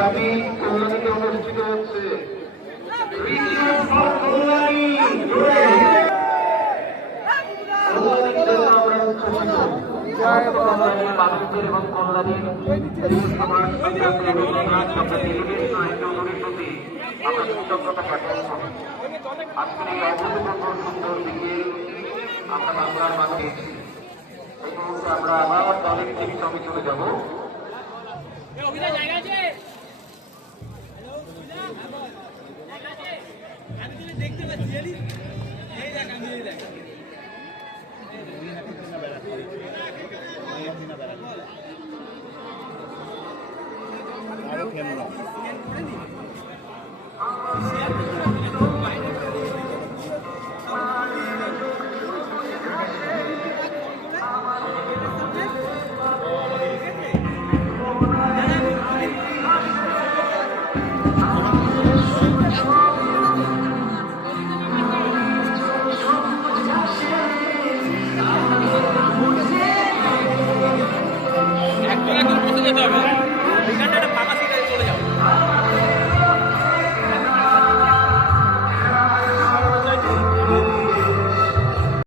দাবি কল্যাণীতে অনুষ্ঠিত হচ্ছে মানুষদের এবং কল্যাণীর প্রতি আমরা কৃতজ্ঞতা জ্ঞাপন করি। আজকের এই অভূতপূর্ব সুন্দর দিকে আমরা বাংলার মাঝে এই মুহূর্তে আমরা আবার দলের থেকে সঙ্গে চলে যাব। দেখতে পাচ্ছি আরো